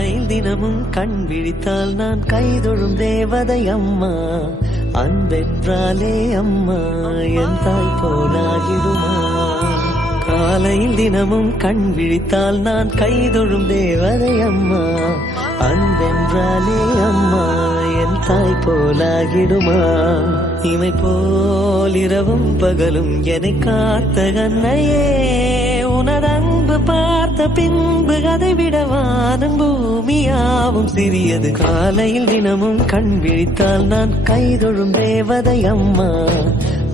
காலையில் தினமும் கண் விழித்தால் நான் கைதொழும் தேவதை அம்மா. அன்பென்றாலே அம்மா என் தாய் போலாகிடுமா. காலையில் தினமும் கண் விழித்தால் நான் கைதொழும் தேவதை அம்மா. அன்பென்றாலே அம்மா என் தாய் போலாகிடுமா. இமை போல் இரவும் பகலும் என்னை காத்த கண்ணையே, உனதன்பு பார்த்த பின்பு அதை விட வானம் பூமியாவும் சிறியது. காலையில் தினமும் கண் விழித்தால் நான் கைதொழும் தேவதை அம்மா.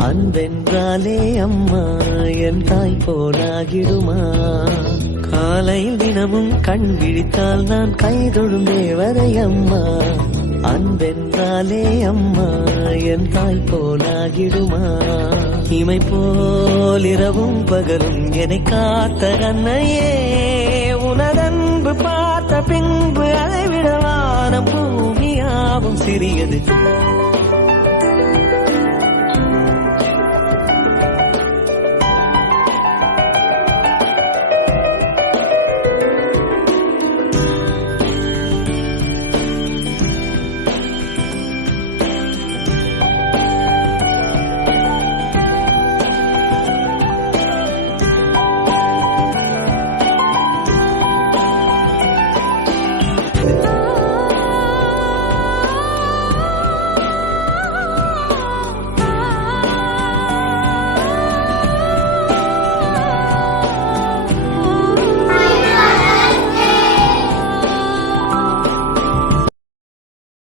அன்பென்றாலே அம்மா என் தாய் போலாகிடுமா. காலையில் தினமும் கண் விழித்தால் நான் கைதொழும் தேவதை அம்மா. அன்பென்றாலே அம்மா என் தாய் போலாகிடுமா. இமை போல் இரவும் பகலும் என்னை காத்த கண்ணையே, உனதன்பு பார்த்த பின்பு அதை விட வானம் பூமியாவும் சிறியது.